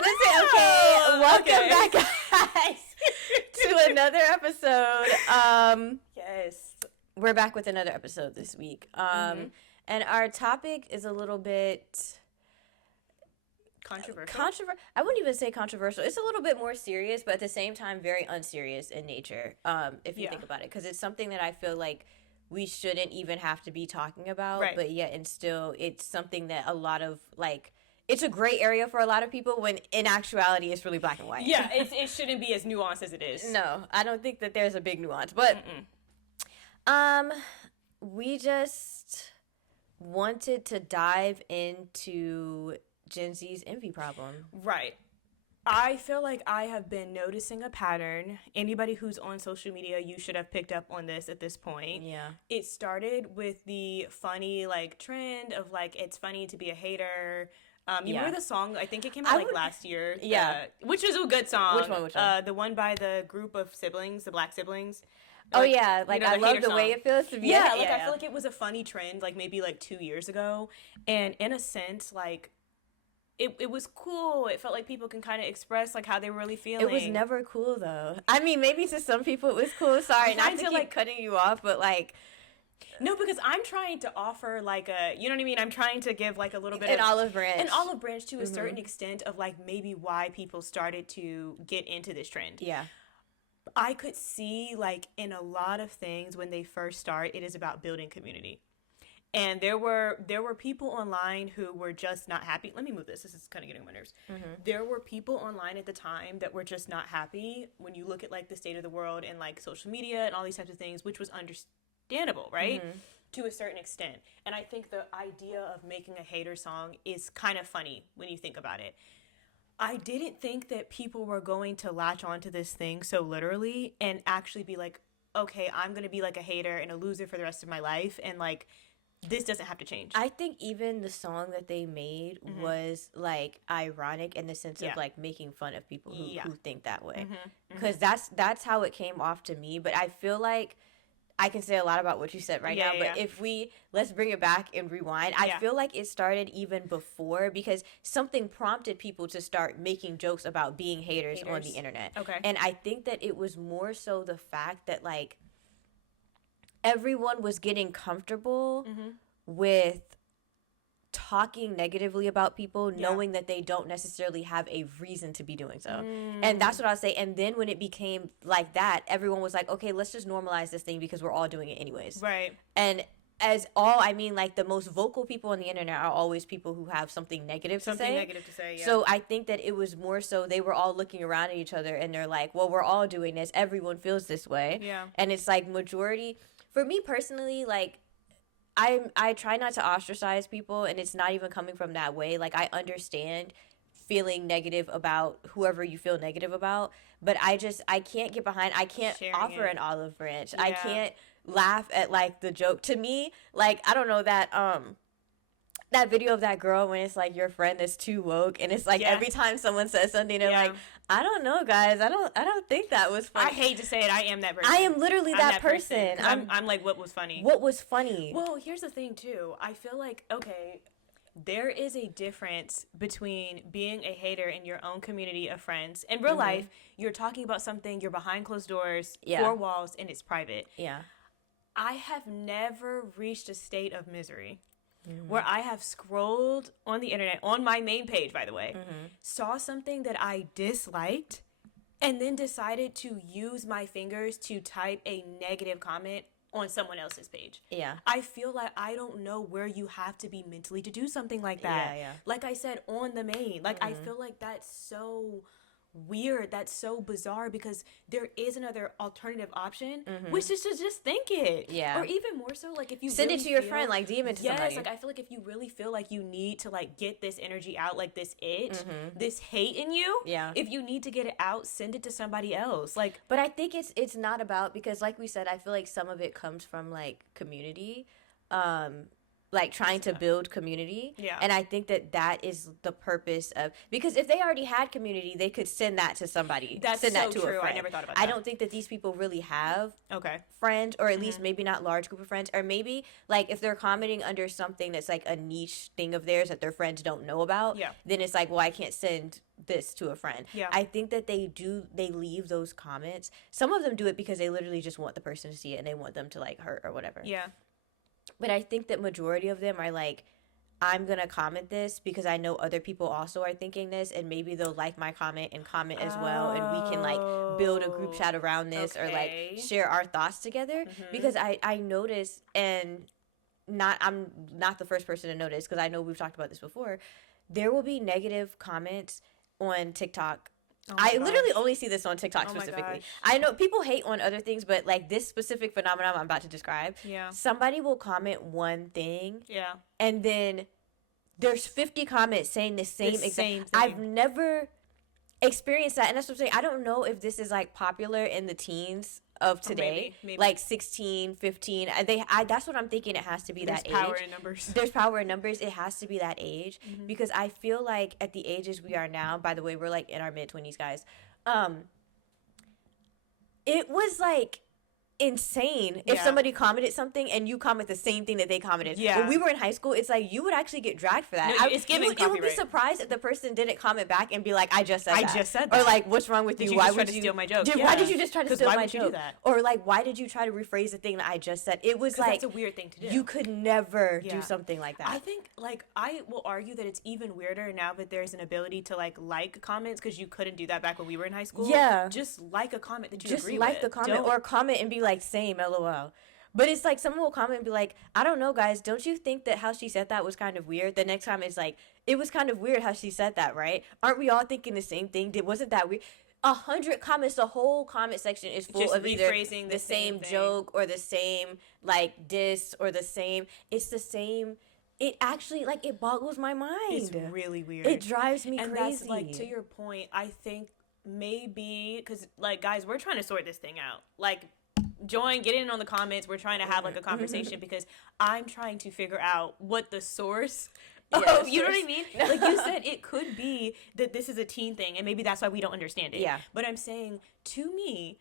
gonna say, welcome back, guys, to another episode. Yes, we're back with another episode this week. And our topic is a little bit controversial. I wouldn't even say controversial. It's a little bit more serious, but at the same time, very unserious in nature. If you think about it, because it's something that I feel like we shouldn't even have to be talking about, right. But yet, and still, it's something that a lot of it's a gray area for a lot of people when in actuality it's really black and white. Yeah, it shouldn't be as nuanced as it is. No, I don't think that there's a big nuance. But we just wanted to dive into Gen Z's envy problem. Right. I feel like I have been noticing a pattern. Anybody who's on social media, you should have picked up on this at this point. Yeah. It started with the funny trend of it's funny to be a hater. Remember the song? I think it came out last year. Yeah. Which was a good song. Which one? The one by the group of siblings, the black siblings. Oh, yeah. I love the way it feels to be. I feel like it was a funny trend, maybe 2 years ago. And in a sense, it was cool. It felt like people can kind of express how they were really feeling. It was never cool though. I mean, maybe to some people it was cool. Sorry, not to keep cutting you off, but no, because I'm trying to offer you know what I mean? I'm trying to give a little bit an olive branch. An olive branch to a certain extent of maybe why people started to get into this trend. Yeah. I could see in a lot of things when they first start, it is about building community. And there were people online who were just not happy. Let me move this. This is kind of getting on my nerves. There were people online at the time that were just not happy when you look at the state of the world and social media and all these types of things, which was understandable, right? To a certain extent. And I think the idea of making a hater song is kind of funny when you think about it. I didn't think that people were going to latch onto this thing so literally and actually be okay, I'm going to be a hater and a loser for the rest of my life. And this doesn't have to change. I think even the song that they made was ironic in the sense of making fun of people who think that way. Because that's how it came off to me. But I feel like I can say a lot about what you said now. But if let's bring it back and rewind. I feel like it started even before because something prompted people to start making jokes about being haters on the internet. Okay. And I think that it was more so the fact that everyone was getting comfortable with talking negatively about people, knowing that they don't necessarily have a reason to be doing so. And that's what I'll say. And then when it became like that, everyone was okay, let's just normalize this thing because we're all doing it anyways. Right. And the most vocal people on the internet are always people who have something negative to say. Yeah. So I think that it was more so they were all looking around at each other and they're well, we're all doing this. Everyone feels this way. Yeah. And it's majority. For me personally, I try not to ostracize people, and it's not even coming from that way. I understand feeling negative about whoever you feel negative about, but I can't get behind. I can't offer an olive branch. Yeah. I can't laugh at the joke. To me, I don't know that video of that girl when it's your friend is too woke, and it's every time someone says something, they're I don't know, guys. I don't think that was funny. I hate to say it. I am that person. I am literally that person. I'm what was funny? What was funny? Well, here's the thing, too. I feel okay, there is a difference between being a hater in your own community of friends. In real life, you're talking about something, you're behind closed doors, 4 walls, and it's private. Yeah. I have never reached a state of misery where I have scrolled on the internet, on my main page, by the way, saw something that I disliked, and then decided to use my fingers to type a negative comment on someone else's page. Yeah. I feel I don't know where you have to be mentally to do something like that. Yeah. Like I said, on the main. I feel that's so weird, that's so bizarre, because there is another alternative option, which is to just think it. Yeah. Or even more so, if you send really it to your feel, friend, DM it to somebody. Yes, I feel if you really feel you need to get this energy out, this itch, this hate in you, if you need to get it out, send it to somebody else. But I think it's not about, because like we said, I feel some of it comes from community. like trying to build community. Yeah. And I think that is the purpose of, because if they already had community, they could send that to somebody. That's send that so to true. a friend. I never thought about that. I don't think that these people really have friends, or at least maybe not large group of friends, or maybe like if they're commenting under something that's like a niche thing of theirs that their friends don't know about, then it's like, well, I can't send this to a friend. I think that they leave those comments. Some of them do it because they literally just want the person to see it and they want them to like hurt or whatever. But I think that majority of them are like, I'm going to comment this because I know other people also are thinking this, and maybe they'll like my comment and comment as well, and we can like build a group chat around this or like share our thoughts together. Because I noticed, and I'm not the first person to notice because I know we've talked about this before, there will be negative comments on TikTok. I literally only see this on TikTok specifically. I know people hate on other things, but like this specific phenomenon I'm about to describe, somebody will comment one thing, and then there's 50 comments saying the same exact thing. I've never experienced that, and that's what I'm saying. I don't know if this is like popular in the teens of today, maybe. Like 16, 15. That's what I'm thinking. It has to be that age. There's power in numbers. There's power in numbers. It has to be that age, because I feel like at the ages we are now, by the way, we're like in our mid-20s, guys. It was like insane if somebody commented something and you comment the same thing that they commented. When we were in high school, it's like you would actually get dragged for that. No, it's giving copyright. You would be surprised if the person didn't comment back and be like, I just said that. Or like, what's wrong with you? Why would you steal my joke? Why did you just try to steal my joke? Or like, why did you try to rephrase the thing that I just said? It was like, that's a weird thing to do. You could never do something like that. I think, like, I will argue that it's even weirder now that there's an ability to like comments, because you couldn't do that back when we were in high school. Just like a comment that you agree with. Just like the comment, or comment and be like, same, LOL. But it's like someone will comment and be like, I don't know, guys, don't you think that how she said that was kind of weird? The next time it's like, it was kind of weird how she said that, right? Aren't we all thinking the same thing? Wasn't that weird? 100 comments, the whole comment section is full of either the same joke or the same like diss or the same. It's the same. It actually, like, it boggles my mind. It's really weird. It drives me crazy. And that's, like, to your point, I think maybe, because, like, guys, we're trying to sort this thing out. Like, get in on the comments. We're trying to have like a conversation, because I'm trying to figure out what the source. You know what I mean? Like you said, it could be that this is a teen thing, and maybe that's why we don't understand it. But I'm saying, to me,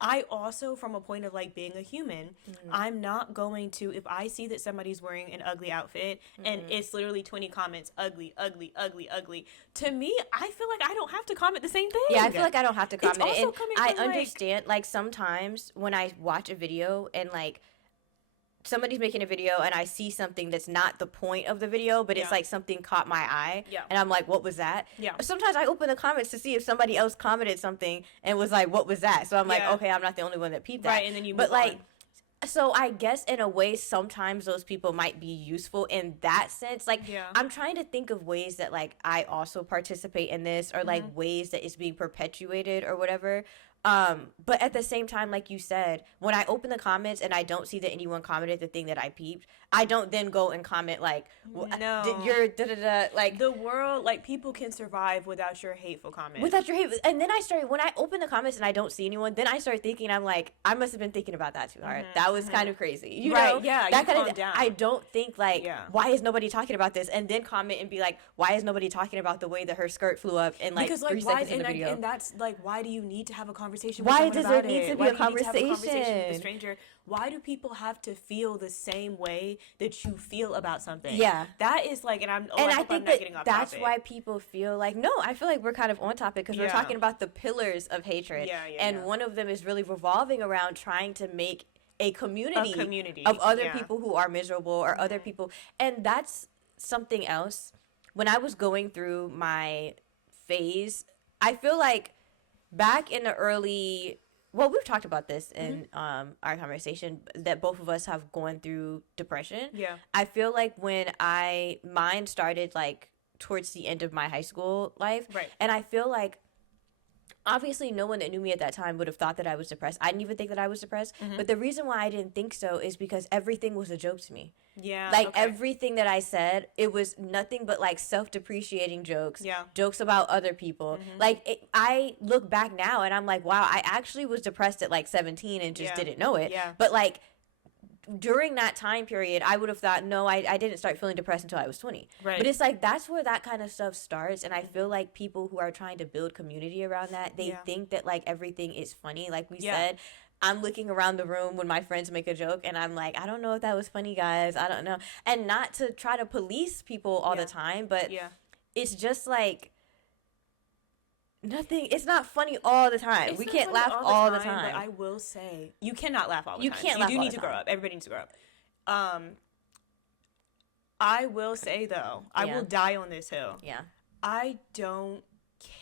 I also, from a point of like being a human, I'm not going to, if I see that somebody's wearing an ugly outfit and it's literally 20 comments, ugly, ugly, ugly, ugly. To me, I feel like I don't have to comment the same thing. Yeah, I feel like I don't have to comment. It's also coming I from, understand, like sometimes when I watch a video and like somebody's making a video and I see something that's not the point of the video, but it's like something caught my eye, and I'm like, what was that? Sometimes I open the comments to see if somebody else commented something and was like, what was that? So I'm like, okay, I'm not the only one that peeped that. Right, and then you move on. So I guess in a way, sometimes those people might be useful in that sense. Like, I'm trying to think of ways that like I also participate in this, or like ways that it's being perpetuated or whatever. But at the same time, like you said, when I open the comments and I don't see that anyone commented the thing that I peeped, I don't then go and comment like, no, you're da-da-da, like the world, like people can survive without your hateful comments. And then when I open the comments and I don't see anyone, then I start thinking, I'm like, I must have been thinking about that too hard. That was kind of crazy. You know? Yeah. That kind of down. I don't think like, why is nobody talking about this? And then comment and be like, why is nobody talking about the way that her skirt flew up in like 3 seconds in the video? And that's like, why do you need to have a conversation? Why does there need to be a conversation with a stranger? Why do people have to feel the same way that you feel about something? Yeah, that is like, and I think that's why people feel like, no, I feel like we're kind of on topic, because we're talking about the pillars of hatred, and one of them is really revolving around trying to make a community of other people who are miserable, or other people, and that's something else. When I was going through my phase, I feel like back in the early, well, we've talked about this in our conversation, that both of us have gone through depression. I feel like when mine started like towards the end of my high school life, and I feel like obviously no one that knew me at that time would have thought that I was depressed. I didn't even think that I was depressed. But the reason why I didn't think so is because everything was a joke to me. Everything that I said, it was nothing but like self-depreciating jokes, jokes about other people. I look back now and I'm like, wow, I actually was depressed at like 17 and just didn't know it. But like during that time period, I would have thought, no, I didn't start feeling depressed until I was 20. Right. But it's like, that's where that kind of stuff starts. And I feel like people who are trying to build community around that, they think that, like, everything is funny. Like we said, I'm looking around the room when my friends make a joke, and I'm like, I don't know if that was funny, guys. I don't know. And not to try to police people all the time, but it's just like, nothing. It's not funny all the time. We can't laugh all the time. But I will say, you cannot laugh all the time. You can't laugh all the time. You do need to grow up. Everybody needs to grow up. I will say, though, I will die on this hill. Yeah. I don't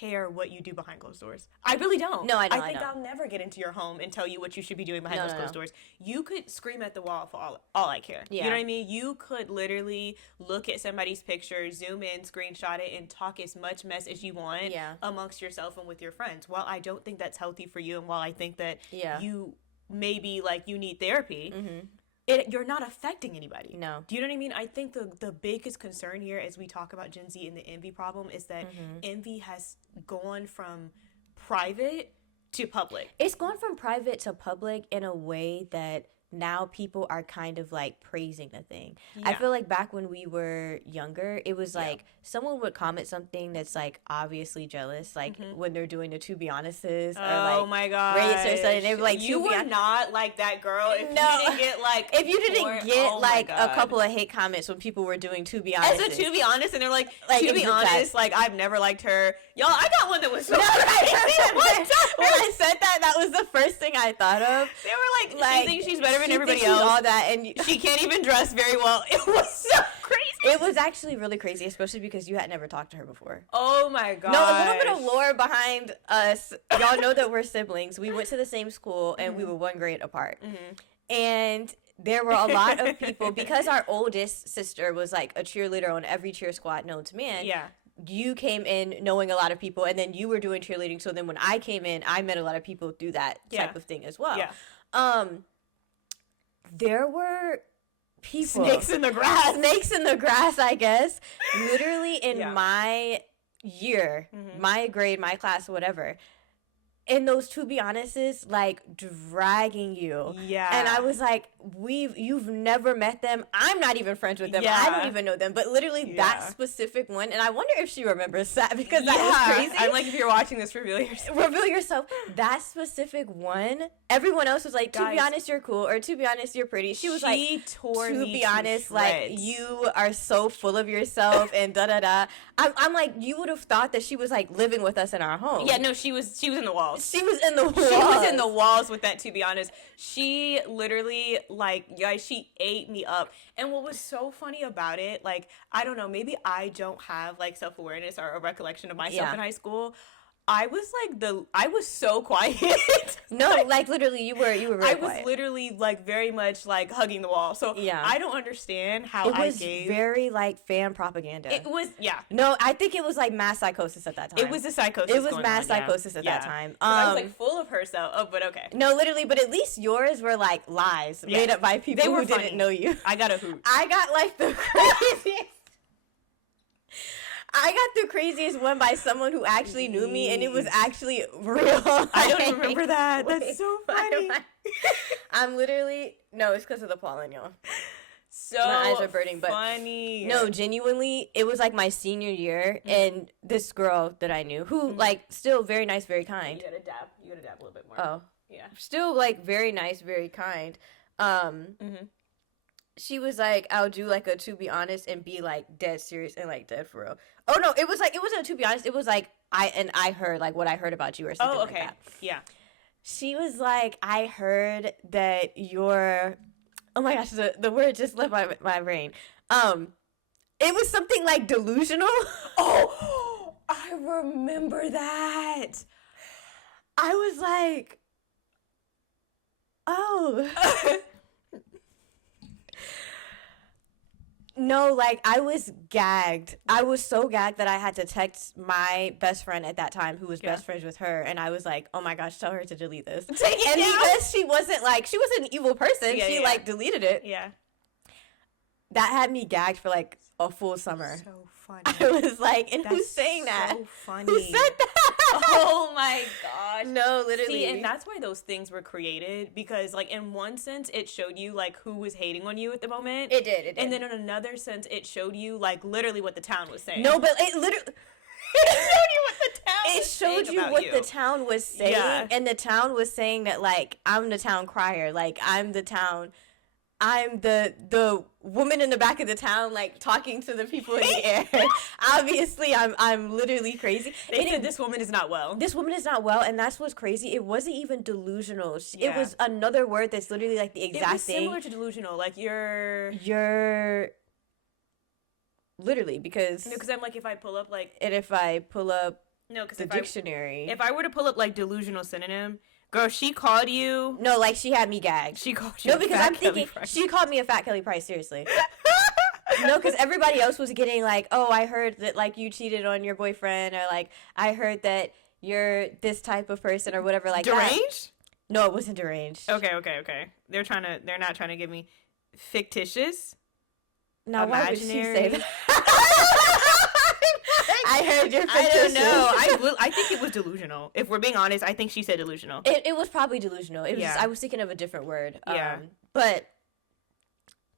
care what you do behind closed doors. I really don't. No, I know. I think I'll never get into your home and tell you what you should be doing behind those closed doors. You could scream at the wall for all I care. Yeah. You know what I mean? You could literally look at somebody's picture, zoom in, screenshot it, and talk as much mess as you want amongst yourself and with your friends. While I don't think that's healthy for you, and while I think that you maybe, like, you need therapy, you're not affecting anybody. No. Do you know what I mean? I think the biggest concern here as we talk about Gen Z and the envy problem is that envy has gone from private to public. It's gone from private to public in a way that now people are kind of like praising the thing. I feel like back when we were younger, it was like someone would comment something that's like obviously jealous, like when they're doing the to be honestes or like my god, race or something. They were like, you were not like that girl. If you didn't get like, if you didn't get like a couple of hate comments when people were doing to be honest, as a to be honest, and they're like to be honest, like I've never liked her. Y'all, I got one that was so crazy. When I said that was the first thing I thought of. They were like she thinks she's better than everybody else. All that, and she can't even dress very well. It was so crazy. It was actually really crazy, especially because you had never talked to her before. Oh my god! No, a little bit of lore behind us. Y'all know that we're siblings. We went to the same school, and we were one grade apart. And there were a lot of people, because our oldest sister was like a cheerleader on every cheer squad known to man. Yeah. You came in knowing a lot of people, and then you were doing cheerleading. So then when I came in, I met a lot of people through that type of thing as well. Yeah. There were people. Snakes in the grass. Snakes in the grass, I guess. Literally in my year, my grade, my class, whatever. In those to be honestes, like dragging you. Yeah. And I was like, you've never met them. I'm not even friends with them. I don't even know them. But literally that specific one, and I wonder if she remembers that, because that was crazy. I'm like, if you're watching this, reveal yourself. Reveal yourself. That specific one, everyone else was like, to be honest, you're cool, or to be honest, you're pretty. She was like, to be honest, like, you are so full of yourself and da-da-da. I'm like, you would have thought that she was like living with us in our home. Yeah, no, she was in the walls. She was in the walls. She was in the walls with that, to be honest. She literally, like, guys, she ate me up. And what was so funny about it, like, I don't know, maybe I don't have, like, self-awareness or a recollection of myself in high school. I was so quiet. No, like literally you were really quiet. I was literally like very much like hugging the wall. So I don't understand how it was very like fan propaganda. It was No, I think it was like mass psychosis at that time. It was a psychosis. It was mass psychosis at that time. I was like full of herself. Oh, but okay. No, literally, but at least yours were like lies made up by people who didn't know you. I got a hoot. I got like the craziest. I got the craziest one by someone who actually knew me, and it was actually real. I don't remember that. That's so funny. I'm literally it's because of the pollen, y'all. So my eyes are burning, but funny. No, genuinely, it was like my senior year, and this girl that I knew, who like still very nice, very kind. You gotta dab a little bit more. Oh, yeah. Still like very nice, very kind. She was like, I'll do like a to be honest and be like dead serious and like dead for real. Oh no, it wasn't a to be honest. It was like I heard like what I heard about you or something like that. Yeah. She was like, I heard that you're, oh my gosh, the word just left my brain. It was something like delusional. Oh, I remember that. I was like, oh. No, like, I was gagged. I was so gagged that I had to text my best friend at that time, who was best friends with her, and I was like, oh my gosh, tell her to delete this. Take it and down. Because she wasn't an evil person, she like deleted it. Yeah. That had me gagged for like a full summer. So funny. I was like, and That's who's saying that? so funny. Who said that? Oh my gosh. No, literally. See, and that's why those things were created, because like in one sense it showed you like who was hating on you at the moment. It did. And then in another sense it showed you like literally what the town was saying. No, but it literally It showed you what the town it was showed saying you about what you. the town was saying, Yeah. and the town was saying that like I'm the town crier, like I'm the town, I'm the woman in the back of the town, like talking to the people in the air. Obviously, I'm literally crazy. They said this woman is not well. This woman is not well, and that's what's crazy. It wasn't even delusional. It Yeah. was another word that's literally like the It exact was thing. similar to delusional. Like You're literally because because I'm like if I pull up like and if I pull up because the dictionary, if I were to pull up like delusional synonym, girl, she called you. no, like she had me gagged. She called you. No, because Fat I'm Kelly thinking Price. she called me a fat Kelly Price. Seriously. No, because everybody else was getting like, oh, I heard that like you cheated on your boyfriend, or like I heard that you're this type of person, or whatever, like that. Deranged? No, it wasn't deranged. Okay. They're not trying to give me fictitious. Now, why would she say Imaginary. that? I heard you're I fictitious. don't know. I think it was delusional. If we're being honest, I think she said delusional. It was probably delusional. It was Yeah. just, I was thinking of a different word. Yeah. But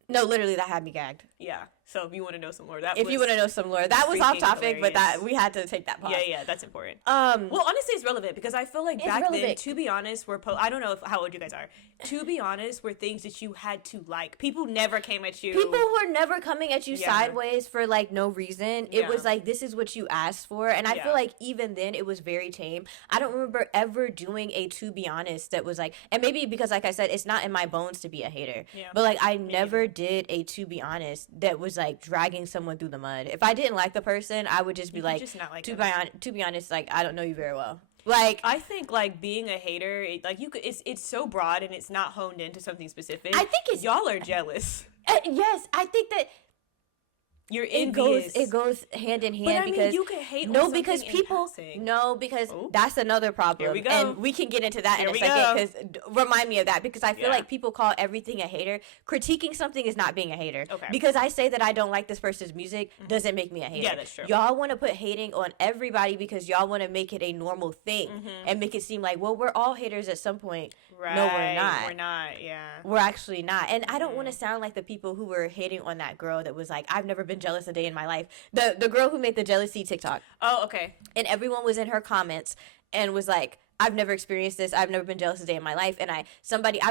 no, literally that had me gagged. Yeah. So if you want to know some more, If you want to know some more, that was off freaking topic, but that hilarious. we had to take that pause. Yeah, that's important. Well, Well, honestly, it's relevant because I feel like It's back then, relevant. to be honest, I don't know how old you guys are. To be honest, were things that you had to like. People never came at you. people were never coming at you Yeah. sideways for like no reason. It Yeah. was like, this is what you asked for, and I Yeah. feel like even then it was very tame. I don't remember ever doing a to be honest that was like, and maybe because like I said, it's not in my bones to be a hater. Yeah. But like I never did a to be honest that was like dragging someone through the mud. If I didn't like the person, I would just be You could like, just not like to them. be honest, like I don't know you very well. Like I think like being a hater, like you could, it's so broad and it's not honed into something specific. I think it's y'all are jealous. yes, I think that You're it envious. goes hand in hand. But I mean, because you can hate on no, something because in people passing. no, because Ooh. that's another problem. Here we go. And we can get into that Here in a we second, go. because remind me of that, because I feel Yeah. like people call everything a hater. Critiquing something is not being a hater. Okay. Because I say that I don't like this person's music doesn't make me a hater. Yeah, that's true. Y'all want to put hating on everybody because y'all want to make it a normal thing and make it seem like, well, we're all haters at some point. Right. No, we're not. We're not. Yeah. We're actually not. And I don't want to sound like the people who were hating on that girl that was like, I've never been jealous a day in my life. The girl who made the jealousy TikTok. Oh, okay. And everyone was in her comments and was like, I've never experienced this. I've never been jealous a day in my life. And I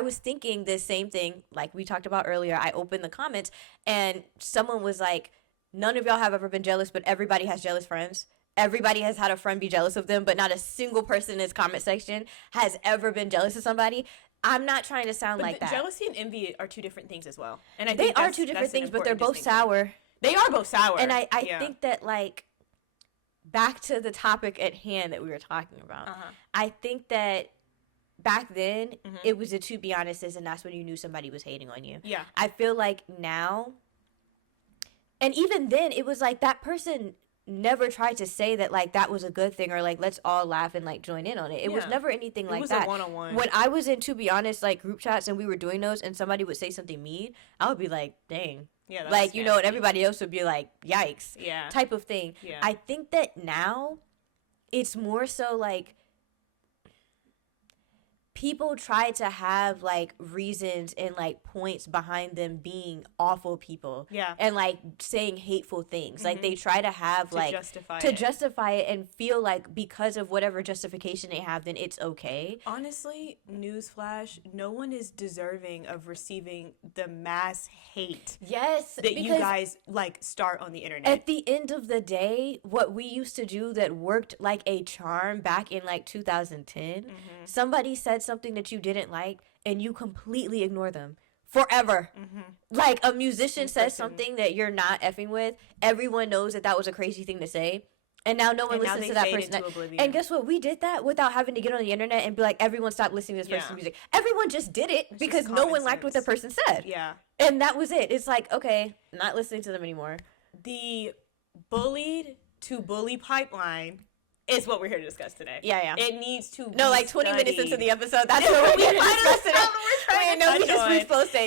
was thinking the same thing like we talked about earlier. I opened the comments and someone was like, none of y'all have ever been jealous, but everybody has jealous friends. Everybody has had a friend be jealous of them, but not a single person in this comment section has ever been jealous of somebody. I'm not trying to sound like that. Jealousy and envy are two different things as well. And I They think are that's- two different that's an things, but they're important both distinction. sour. They are both sour. And I Yeah. think that, like, back to the topic at hand that we were talking about, I think that back then, it was a to be honest, and that's when you knew somebody was hating on you. Yeah. I feel like now, and even then, it was like that person never tried to say that, like, that was a good thing or, like, let's all laugh and, like, join in on it. It was Yeah. never anything It like was that. a one-on-one. When I was in, to be honest, like, group chats and we were doing those and somebody would say something mean, I would be like, dang. Yeah, that's Like, you know, and nasty. everybody else would be like, yikes. Yeah. Type of thing. Yeah. I think that now it's more so like people try to have like reasons and like points behind them being awful people. Yeah. And like saying hateful things. Like they try to have like justify to it. justify it and feel like because of whatever justification they have, then it's okay. Honestly, newsflash, no one is deserving of receiving the mass hate Yes. that you guys like start on the internet. At the end of the day, what we used to do that worked like a charm back in like 2010, somebody said something that you didn't like and you completely ignore them forever. Like a musician says something that you're not effing with, everyone knows that that was a crazy thing to say. And now no one And now listens they to that fade person. into oblivion. And guess what? We did that without having to get on the internet and be like, everyone stop listening to this person's music. Everyone just did it because just no common one liked what the sense. person said. Yeah. And that was it. It's like, okay, not listening to them anymore. The bullied to bully pipeline is what we're here to discuss today. Yeah. It needs to be No, like 20 studied. minutes into the episode, that's what we're discuss today.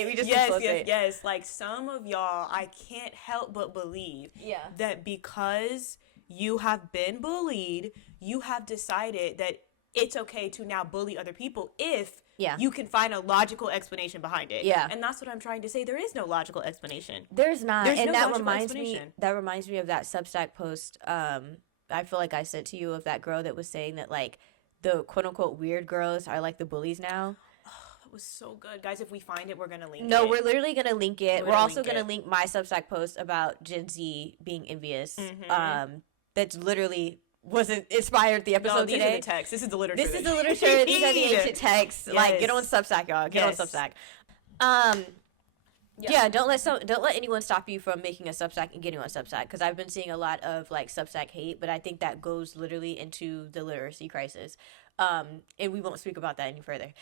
We just reached post date. Yes. Like, some of y'all, I can't help but believe that because you have been bullied, you have decided that it's okay to now bully other people if you can find a logical explanation behind it. Yeah. And that's what I'm trying to say. There is no logical explanation. There's not. There's and no that logical reminds me explanation. that reminds me of that Substack post I feel like I sent to you of that girl that was saying that like the quote unquote weird girls are like the bullies now. It was so good. Guys, if we find it, we're going to link it. No, we're literally going to link it. We're also going to link link my Substack post about Gen Z being envious. Mm-hmm. That's literally wasn't inspired the episode these today. Are the texts. This is the literature. This is the literature. These are the ancient texts. Yes. Like, get on Substack, y'all. Get on Substack. Yeah, don't let anyone stop you from making a Substack and getting on Substack, because I've been seeing a lot of like Substack hate, but I think that goes literally into the literacy crisis. And we won't speak about that any further.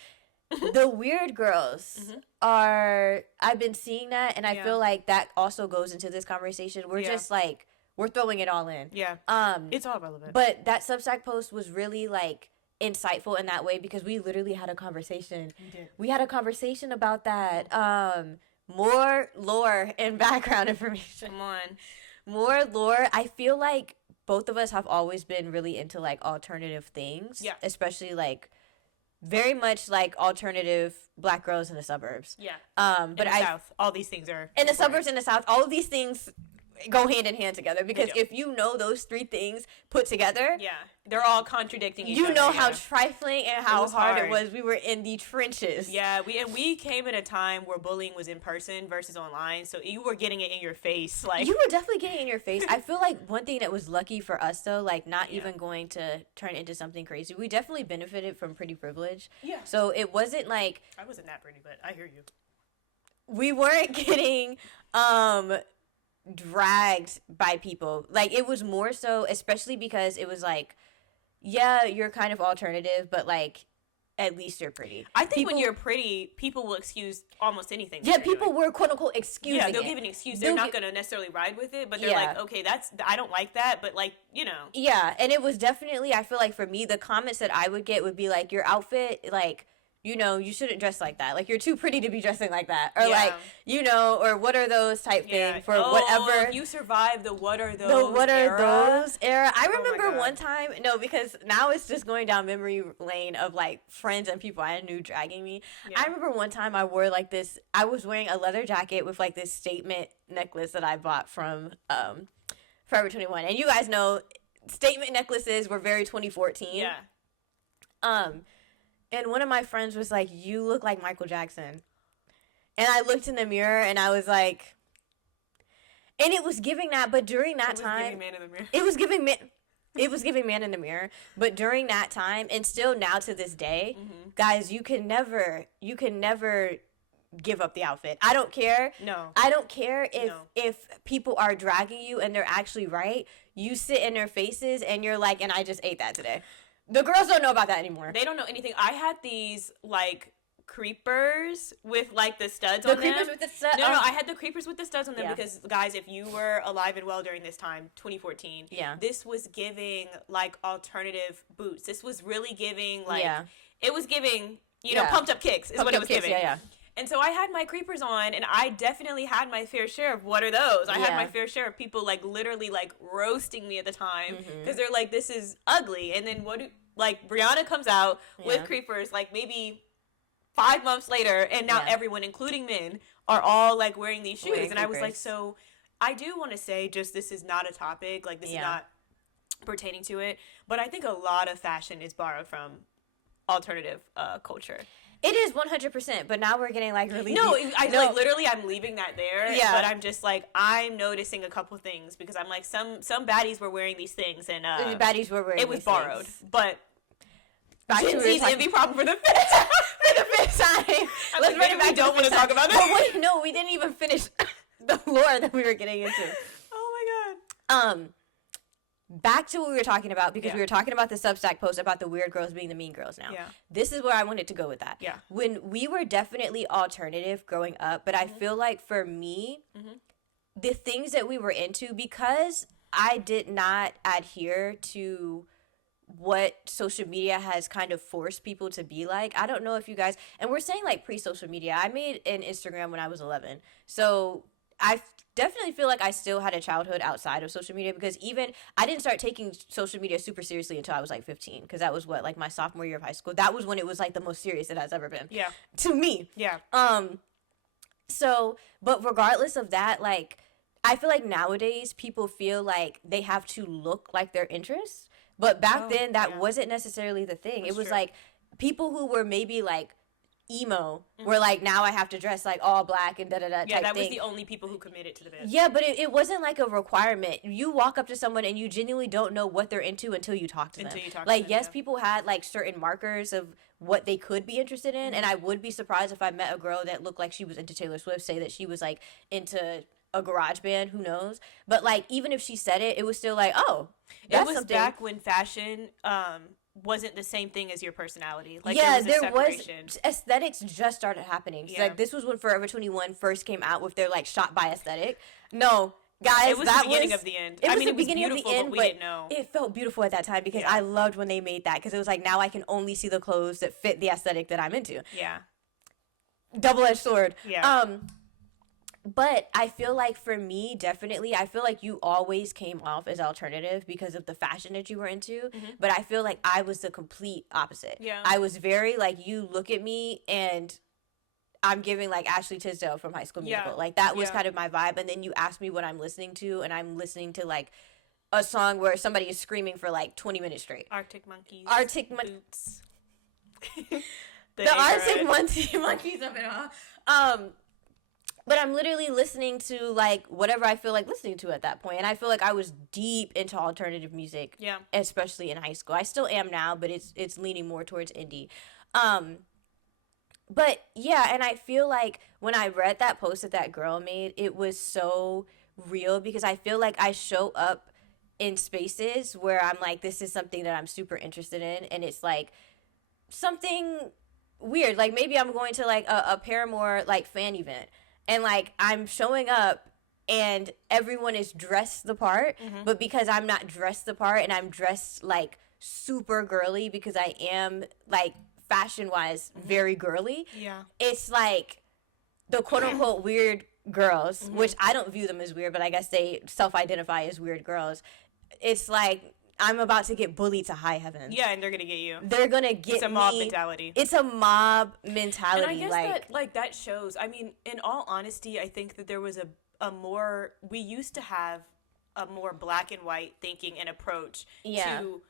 The weird girls are, I've been seeing that, and I feel like that also goes into this conversation. We're just like, we're throwing it all in. Yeah. It's all relevant. But that Substack post was really like insightful in that way, because we literally had a conversation. We had a conversation about that. More lore and background information. Come on. More lore. I feel like both of us have always been really into like alternative things. Yeah. Especially like very much like alternative Black girls in the suburbs. Yeah. But in the South, all these things are in the suburbs in the South. All of these things go hand in hand together, because do. if you know those three things put together, they're all contradicting each other. You know how trifling and how hard it was. We were in the trenches. Yeah, we came at a time where bullying was in person versus online, so you were getting it in your face. Like, you were definitely getting it in your face. I feel like one thing that was lucky for us though, like not even going to turn into something crazy, we definitely benefited from pretty privilege. Yeah. So it wasn't like, I wasn't that pretty, but I hear you. We weren't getting dragged by people. Like, it was more so, especially because it was like, yeah, you're kind of alternative, but like, at least you're pretty. I think when you're pretty, people will excuse almost anything. Yeah, people were quote unquote excusing. Yeah, they'll give an excuse. They're not going to necessarily ride with it, but they're like, okay, I don't like that, but like, you know. Yeah, and it was definitely, I feel like for me, the comments that I would get would be like, your outfit, like, you know, you shouldn't dress like that. Like, you're too pretty to be dressing like that. Or like, you know, or what are those type thing for whatever. If you survive the what are those era. I remember one time, because now it's just going down memory lane of like friends and people I knew dragging me. Yeah. I remember one time I wore like this, I was wearing a leather jacket with like this statement necklace that I bought from Forever 21. And you guys know statement necklaces were very 2014. Yeah. And one of my friends was like, you look like Michael Jackson. And I looked in the mirror and I was like, and it was giving that, but during that time, it was giving man in the mirror. But during that time, and still now to this day, guys, you can never give up the outfit. I don't care. No. I don't care if people are dragging you and they're actually right. You sit in their faces and you're like, and I just ate that today. The girls don't know about that anymore. They don't know anything. I had these, like, creepers with, like, the studs on them. The creepers with the studs? No, I had the creepers with the studs on them because, guys, if you were alive and well during this time, 2014, this was giving, like, alternative boots. This was really giving, like, it was giving, pumped up kicks is what it was giving. Yeah. And so I had my creepers on, and I definitely had my fair share of what are those? I had my fair share of people, like, literally, like, roasting me at the time because they're like, this is ugly. And then Brianna comes out with creepers, like, maybe 5 months later, and now everyone, including men, are all, like, wearing these shoes. And I was like, so I do want to say just this is not a topic. Like, this is not pertaining to it. But I think a lot of fashion is borrowed from alternative culture. It is 100%, but now we're getting like really. Like literally, I'm leaving that there. Yeah. But I'm just like I'm noticing a couple things because I'm like some baddies were wearing these things and the baddies were wearing. It was borrowed, but Gen Z's envy problem for the fifth time. For the fifth time. Let's bring it back. Don't want to talk about this. But wait, no, we didn't even finish the lore that we were getting into. Oh my god. Back to what we were talking about, because we were talking about the Substack post about the weird girls being the mean girls now. Yeah. This is where I wanted to go with that. Yeah. When we were definitely alternative growing up, but I feel like for me, the things that we were into, because I did not adhere to what social media has kind of forced people to be like. I don't know if you guys, and we're saying like pre-social media. I made an Instagram when I was 11. So I definitely feel like I still had a childhood outside of social media, because even I didn't start taking social media super seriously until I was like 15, because that was what, like my sophomore year of high school. That was when it was like the most serious it has ever been. Yeah. To me. Yeah. So, but regardless of that, like, I feel like nowadays people feel like they have to look like their interests. But back then, that wasn't necessarily the thing. It was true. like people who were maybe like emo were like, now I have to dress like all black and da-da-da Yeah, type that was thing. the only people who committed to the bit. Yeah, but it wasn't like a requirement. You walk up to someone and you genuinely don't know what they're into until you talk to them. Like, yes, people had like certain markers of what they could be interested in, and I would be surprised if I met a girl that looked like she was into Taylor Swift, say that she was like into a garage band, who knows. But like, even if she said it, it was still like, oh, that's it was something. back when fashion wasn't the same thing as your personality. Like, yeah, there was aesthetics just started happening. So, like, this was when Forever 21 first came out with their like shot by aesthetic. No, guys, it was that the beginning of the end. It was the it was beginning of the end, but we didn't know. It felt beautiful at that time, because I loved when they made that, because it was like, now I can only see the clothes that fit the aesthetic that I'm into. Yeah. Double-edged sword. Yeah. But I feel like for me, definitely, I feel like you always came off as alternative because of the fashion that you were into. But I feel like I was the complete opposite. Yeah. I was very like, you look at me and I'm giving like Ashley Tisdale from High School Musical. Like, that was kind of my vibe. And then you ask me what I'm listening to, and I'm listening to like a song where somebody is screaming for like 20 minutes straight. Arctic Monkeys. Boots. the Arctic Monkeys of it all. But I'm literally listening to like whatever I feel like listening to at that point. And I feel like I was deep into alternative music, especially in high school. I still am now, but it's leaning more towards indie. But yeah, and I feel like when I read that post that girl made, it was so real, because I feel like I show up in spaces where I'm like, this is something that I'm super interested in, and it's like something weird. Like, maybe I'm going to like a Paramore like fan event, and like I'm showing up and everyone is dressed the part, but because I'm not dressed the part and I'm dressed like super girly, because I am like fashion wise very girly, it's like the quote unquote weird girls, which I don't view them as weird, but I guess they self-identify as weird girls. It's like I'm about to get bullied to high heaven. Yeah, and they're gonna get you. They're gonna get me. It's a mob mentality. It's a mob mentality. And I guess that shows. I mean, in all honesty, I think that there was a more, we used to have a more black and white thinking and approach to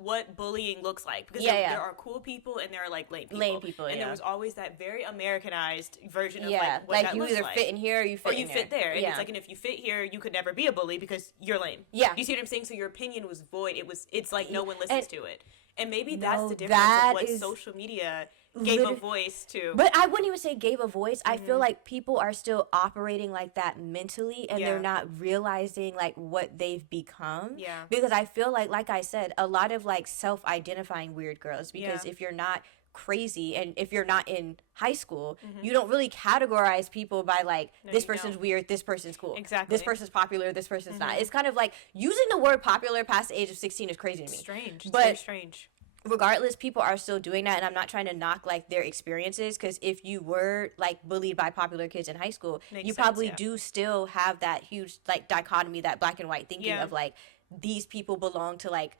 what bullying looks like, because there are cool people and there are like lame people, and there was always that very Americanized version of like what like that you looks either like. fit in here or you fit there, and it's like, and if you fit here, you could never be a bully because you're lame. You see what I'm saying? So your opinion was void. It's like no one listens to it, and maybe that's the difference of what social media gave a voice to. But I wouldn't even say gave a voice. I feel like people are still operating like that mentally, and they're not realizing like what they've become. Because I feel like I said, a lot of like self-identifying weird girls, because if you're not crazy and if you're not in high school, you don't really categorize people by like, this person's weird, this person's cool. Exactly. This person's popular, this person's not. It's kind of like using the word popular past the age of 16 is crazy to me. Strange. It's but very strange. Regardless, people are still doing that, and I'm not trying to knock like their experiences, because if you were like bullied by popular kids in high school, you probably do still have that huge like dichotomy, that black and white thinking of like, these people belong to like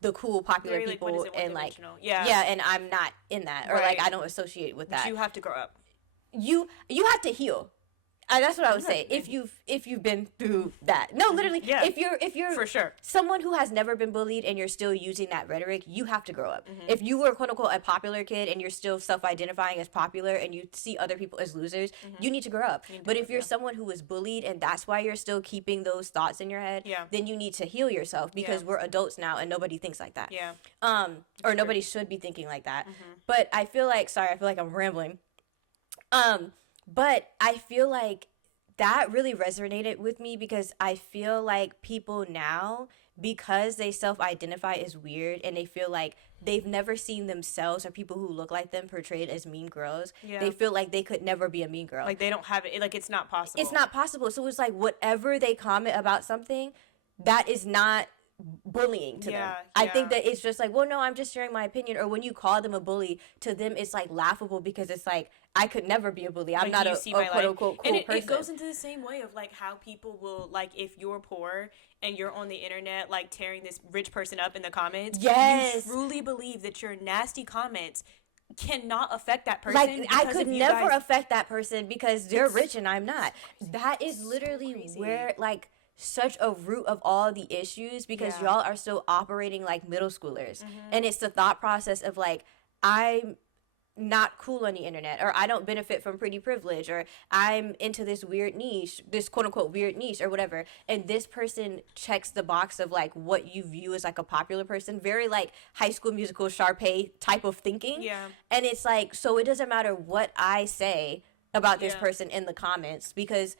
the cool popular very, people, like, and like and I'm not in that, or like I don't associate with that. You have to grow up. You have to heal. That's what I would say. If you've been through that, no, literally, if you're for sure someone who has never been bullied and you're still using that rhetoric, you have to grow up. If you were quote unquote a popular kid and you're still self-identifying as popular and you see other people as losers, you need to grow up. But if you're someone who was bullied and that's why you're still keeping those thoughts in your head, then you need to heal yourself, because we're adults now and nobody thinks like that. Or nobody should be thinking like that. But I feel like I'm rambling. But I feel like that really resonated with me, because I feel like people now, because they self-identify as weird and they feel like they've never seen themselves or people who look like them portrayed as mean girls, they feel like they could never be a mean girl. Like they don't have it, like it's not possible. It's not possible. So it's like whatever they comment about something, that is not bullying to them. Yeah, I yeah. think that it's just like, well, no, I'm just sharing my opinion. Or when you call them a bully, to them it's like laughable because it's like, I could never be a bully. I'm Like, not you a see my quote life. unquote cool And it person. goes into the same way of like how people will, like, if you're poor and you're on the internet like tearing this rich person up in the comments, Yes. you truly believe that your nasty comments cannot affect that person. Like, I because could of you never guys. affect that person because they're rich and I'm not. That is literally crazy. where, like, such a root of all the issues, because Yeah. y'all are still operating like middle schoolers. And it's the thought process of like, I'm not cool on the internet, or I don't benefit from pretty privilege, or I'm into this weird niche, this quote unquote weird niche or whatever, and this person checks the box of like what you view as like a popular person, very like High School Musical Sharpay type of thinking. Yeah. And it's like, so it doesn't matter what I say about this Yeah. person in the comments, because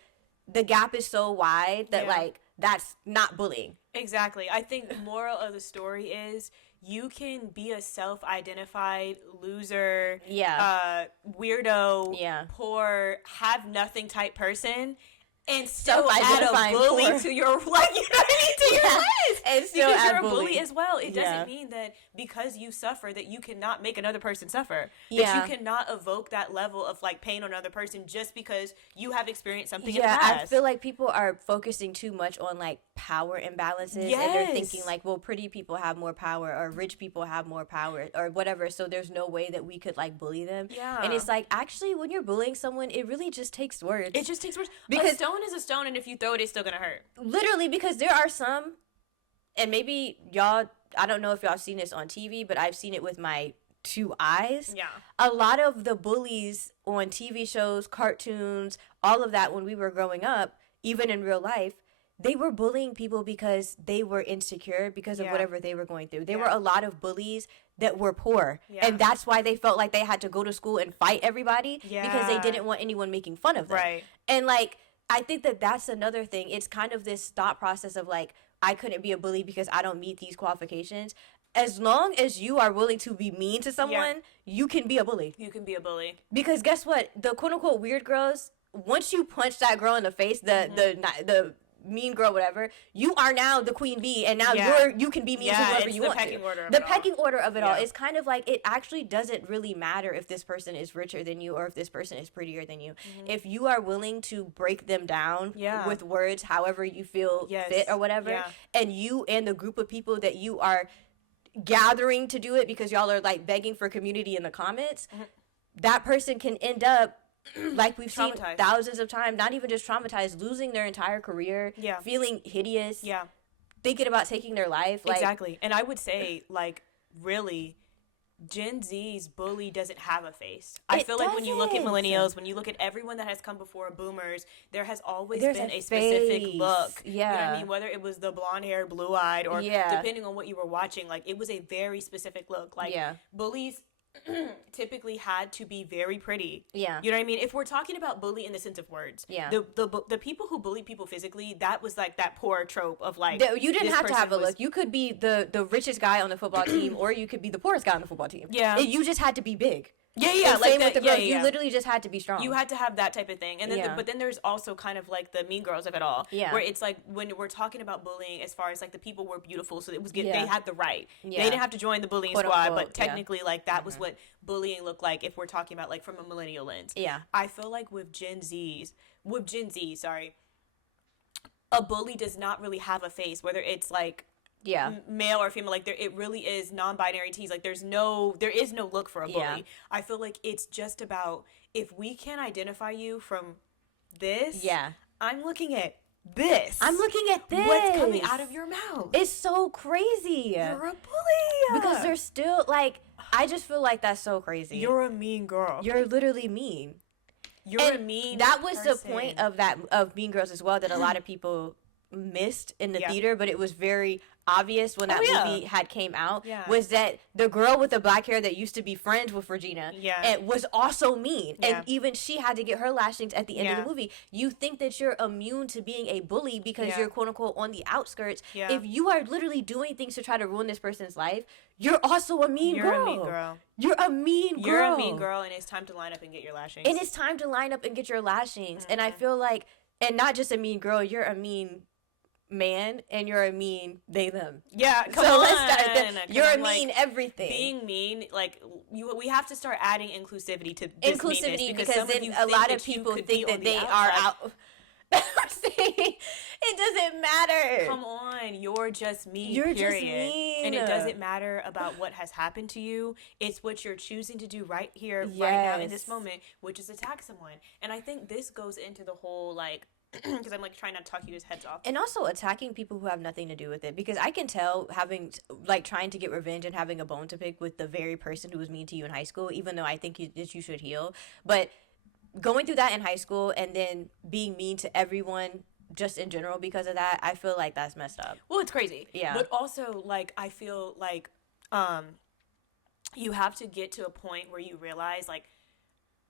the gap is so wide that Yeah. like that's not bullying. Exactly. I think the moral of the story is you can be a self-identified loser, weirdo, Yeah. poor, have nothing type person, and still add a Self-identifying bully poor. to your, like, you know what I mean, to your Yeah. list. And still because add you're a bully. bully as well. It Yeah. doesn't mean that because you suffer that you cannot make another person suffer. Yeah. That you cannot evoke that level of like pain on another person just because you have experienced something in the Yeah, past. I feel like people are focusing too much on like power imbalances, and they're thinking Yes. like, well, pretty people have more power, or rich people have more power, or whatever, so there's no way that we could like bully them. Yeah. And it's like, actually, when you're bullying someone, it really just takes words. It just takes words. Because- a stone is a stone, and if you throw it, it's still gonna hurt. Literally, because there are some, and maybe y'all, I don't know if y'all seen this on TV, but I've seen it with my two eyes. Yeah. A lot of the bullies on TV shows, cartoons, all of that when we were growing up, even in real life, they were bullying people because they were insecure because of Yeah. whatever they were going through. There Yeah. were a lot of bullies that were poor. Yeah. And that's why they felt like they had to go to school and fight everybody, because they Yeah. didn't want anyone making fun of them. Right. And like, I think that that's another thing. It's kind of this thought process of like, I couldn't be a bully because I don't meet these qualifications. As long as you are willing to be mean to someone, you can be a bully. You can be a bully. Because guess what? The quote unquote weird girls, once you punch that girl in the face, the mean girl, whatever, you are now the queen bee, and now you can be mean to whoever it's you the want pecking to. order of The it all. pecking order of it all. Yeah. It's kind of like, it actually doesn't really matter if this person is richer than you or if this person is prettier than you. If you are willing to break them down Yeah. with words, however you feel Yes. fit or whatever, Yeah. and you and the group of people that you are gathering to do it because y'all are like begging for community in the comments, that person can end up like we've seen Traumatized. thousands of times, not even just traumatized, losing their entire career, Yeah. feeling hideous, Yeah. thinking about taking their life. Like, Exactly. And I would say, like, really, Gen Z's bully doesn't have a face. I It feel like when you look at doesn't. millennials, when you look at everyone that has come before boomers, there has always There's been a a specific face. look. You know what Yeah. I mean? Whether it was the blonde hair, blue eyed, or Yeah. depending on what you were watching, like, it was a very specific look. Like, Yeah. bullies typically had to be very pretty. Yeah. You know what I mean? If we're talking about bully in the sense of words, Yeah. the people who bully people physically, that was like that poor trope of like You didn't this have to have a person was- look. You could be the richest guy on the football team, or you could be the poorest guy on the football team. Yeah. You just had to be big. Yeah, And like same that, with the girls. yeah. You literally just had to be strong. You had to have that type of thing, and then Yeah. but then there's also kind of like the mean girls of it all, Yeah. where it's like when we're talking about bullying, as far as like the people were beautiful, so it was good. Yeah. They had the right. Yeah. They didn't have to join the bullying Quote, squad, unquote, but yeah. technically, like that was what bullying looked like if we're talking about like from a millennial lens. Yeah. I feel like with Gen Z, a bully does not really have a face, whether it's like Yeah. male or female. Like it really is non-binary tees. Like there is no look for a bully. Yeah. I feel like it's just about, if we can identify you from this, Yeah. I'm looking at this. I'm looking at this. What's coming out of your mouth? It's so crazy. You're a bully. Because they're still like, I just feel like that's so crazy. You're a mean girl. You're literally mean. You're And a mean that was person. the point of Mean Girls as well, that a lot of people missed in the Yeah. theater, but it was very obvious when that Oh, yeah. movie had came out, Yeah. was that the girl with the black hair that used to be friends with Regina, Yeah. and was also mean, Yeah. and even she had to get her lashings at the end of Yeah. the movie. You think that you're immune to being a bully because Yeah. you're quote unquote on the outskirts. Yeah. If you are literally doing things to try to ruin this person's life, you're also a mean You're girl. a mean girl. You're a mean girl. You're a mean girl, and it's time to line up and get your lashings. And it's time to line up and get your lashings. And I Mm-hmm. feel like, and not just a mean girl, you're a mean man and you're a mean they them. Yeah, come so on. let's start there. You're a mean like, everything. Being mean, like we have to start adding inclusivity to this inclusivity because then a lot of people think that they are out. I'm saying it doesn't matter. Come on, you're just mean. You're period. just mean, and it doesn't matter about what has happened to you. It's what you're choosing to do right here, yes. right now, in this moment, which is attack someone. And I think this goes into the whole like, because I'm like trying not to talk you guys' heads off, and also attacking people who have nothing to do with it. Because I can tell having like trying to get revenge and having a bone to pick with the very person who was mean to you in high school, even though I think that you should heal, but going through that in high school and then being mean to everyone just in general because of that, I feel like that's messed up. Well, it's crazy. Yeah. But also, like, I feel like you have to get to a point where you realize, like,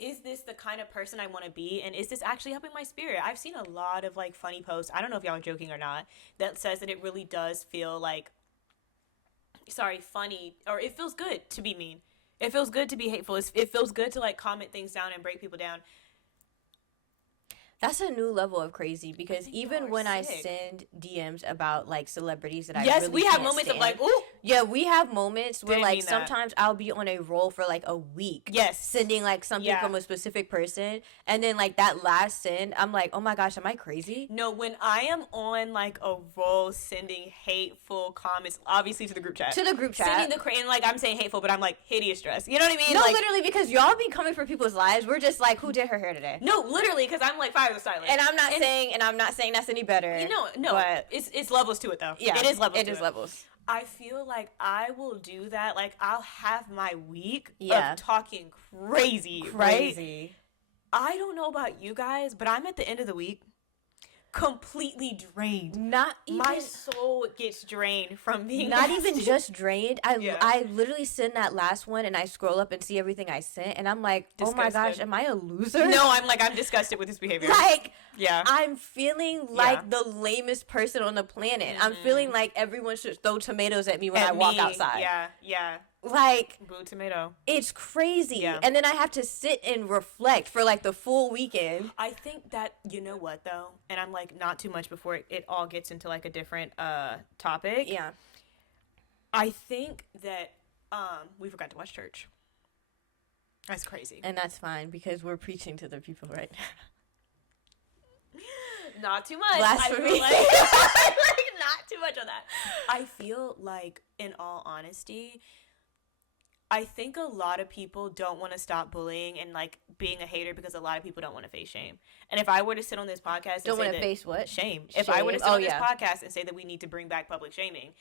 is this the kind of person I want to be? And is this actually helping my spirit? I've seen a lot of, like, funny posts. I don't know if y'all are joking or not. That says that it really does feel like, funny. Or it feels good to be mean. It feels good to be hateful. It feels good to, like, comment things down and break people down. That's a new level of crazy because even when I send DMs about like celebrities that I really we have can't moments stand, of like, ooh. Yeah, we have moments where like sometimes that. I'll be on a roll for like a week. Yes. Sending like something from a specific person, and then like that last send, I'm like, oh my gosh, am I crazy? No, when I am on like a roll sending hateful comments, obviously to the group chat. Sending and like I'm saying hateful, but I'm like hideous dress. You know what I mean? No, like, literally, because y'all be coming for people's lives. We're just like, who did her hair today? No, literally, because I'm like fire the stylist. And I'm not saying that's any better. No, but it's levels to it though. Yeah, it is levels. It is levels. I feel like I will do that. Like I'll have my week of talking crazy. Right? I don't know about you guys, but I'm at the end of the week completely drained. Not even my soul gets drained from being not even just drained. I literally send that last one and I scroll up and see everything I sent and I'm like, disgusted. Oh my gosh, am I a loser? No, I'm disgusted with this behavior. Like, I'm feeling like the lamest person on the planet. Mm-hmm. I'm feeling like everyone should throw tomatoes at me when I walk outside. Yeah. Like, boo tomato. It's crazy. Yeah. And then I have to sit and reflect for like the full weekend. I think that, you know what though, and I'm like not too much before it all gets into like a different topic. Yeah. I think that we forgot to watch church. That's crazy. And that's fine because we're preaching to the people right now. Not too much. Blasphemy. Like not too much on that. I feel like, in all honesty, I think a lot of people don't want to stop bullying and like being a hater because a lot of people don't want to face shame. And if I were to sit on this podcast and say face what? Shame. If I were to sit on this podcast and say that we need to bring back public shaming.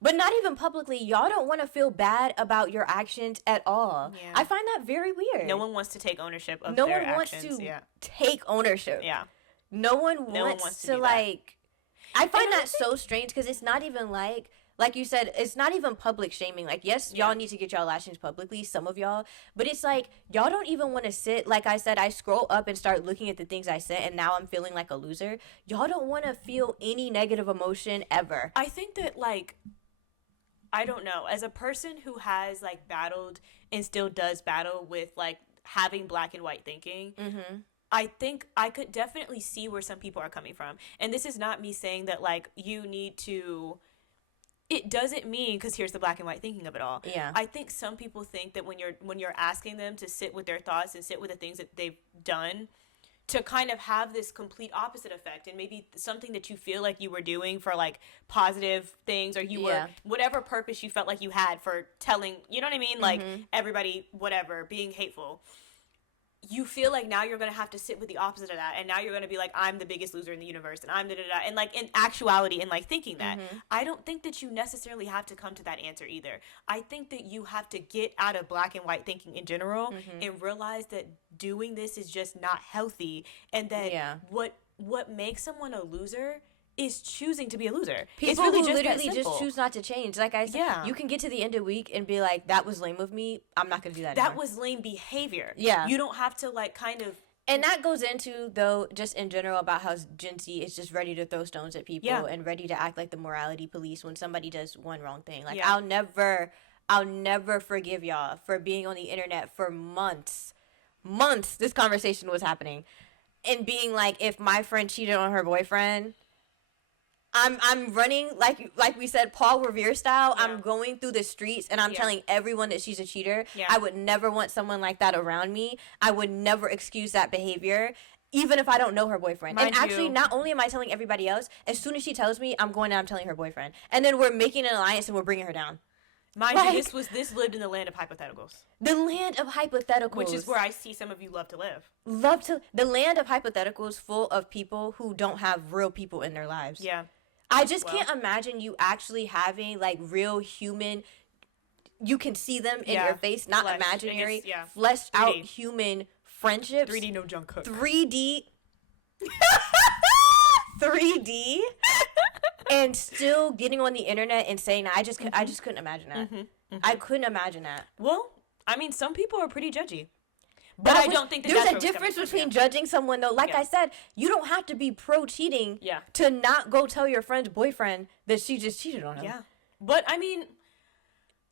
But not even publicly. Y'all don't want to feel bad about your actions at all. Yeah. I find that very weird. No one wants to take ownership of their actions. No one wants to take ownership. Yeah. No one wants to like... I find that so strange because it's not even like you said, it's not even public shaming. Like, yes, y'all need to get y'all lashings publicly, some of y'all. But it's like, y'all don't even want to sit. Like I said, I scroll up and start looking at the things I said, and now I'm feeling like a loser. Y'all don't want to feel any negative emotion ever. I think that, like, I don't know. As a person who has, like, battled and still does battle with, like, having black and white thinking, mm-hmm. I think I could definitely see where some people are coming from. And this is not me saying that, like, you need to... It doesn't mean, because here's the black and white thinking of it all. Yeah. I think some people think that when you're asking them to sit with their thoughts and sit with the things that they've done, to kind of have this complete opposite effect, and maybe something that you feel like you were doing for like positive things, or you were whatever purpose you felt like you had for telling, you know what I mean? Like everybody, whatever, being hateful. You feel like now you're going to have to sit with the opposite of that. And now you're going to be like, I'm the biggest loser in the universe. And I'm da-da-da. And like in actuality and like thinking that, I don't think that you necessarily have to come to that answer either. I think that you have to get out of black and white thinking in general and realize that doing this is just not healthy. And that what makes someone a loser is choosing to be a loser. People really who literally just choose not to change. Like I said, you can get to the end of the week and be like, that was lame of me. I'm not going to do that anymore. That was lame behavior. Yeah. You don't have to like kind of... And that goes into, though, just in general about how Gen Z is just ready to throw stones at people and ready to act like the morality police when somebody does one wrong thing. Like, I'll never forgive y'all for being on the internet for months. This conversation was happening. And being like, if my friend cheated on her boyfriend... I'm running like we said, Paul Revere style. Yeah. I'm going through the streets and I'm telling everyone that she's a cheater. Yeah. I would never want someone like that around me. I would never excuse that behavior, even if I don't know her boyfriend. Mind and actually, you, not only am I telling everybody else, as soon as she tells me, I'm telling her boyfriend. And then we're making an alliance and we're bringing her down. Mind you, this lived in the land of hypotheticals. The land of hypotheticals. Which is where I see some of you love to live. The land of hypotheticals full of people who don't have real people in their lives. Yeah. I just can't imagine you actually having, like, real human, you can see them in your face, not Flesh. imaginary, Yeah. fleshed 3D. out human friendships. 3D no junk cook. 3D. 3D. And still getting on the internet and saying, I just couldn't imagine that. I couldn't imagine that. Well, I mean, some people are pretty judgy. But I don't think there's a difference between judging someone, though. Like I said, you don't have to be pro-cheating to not go tell your friend's boyfriend that she just cheated on him. Yeah. But, I mean,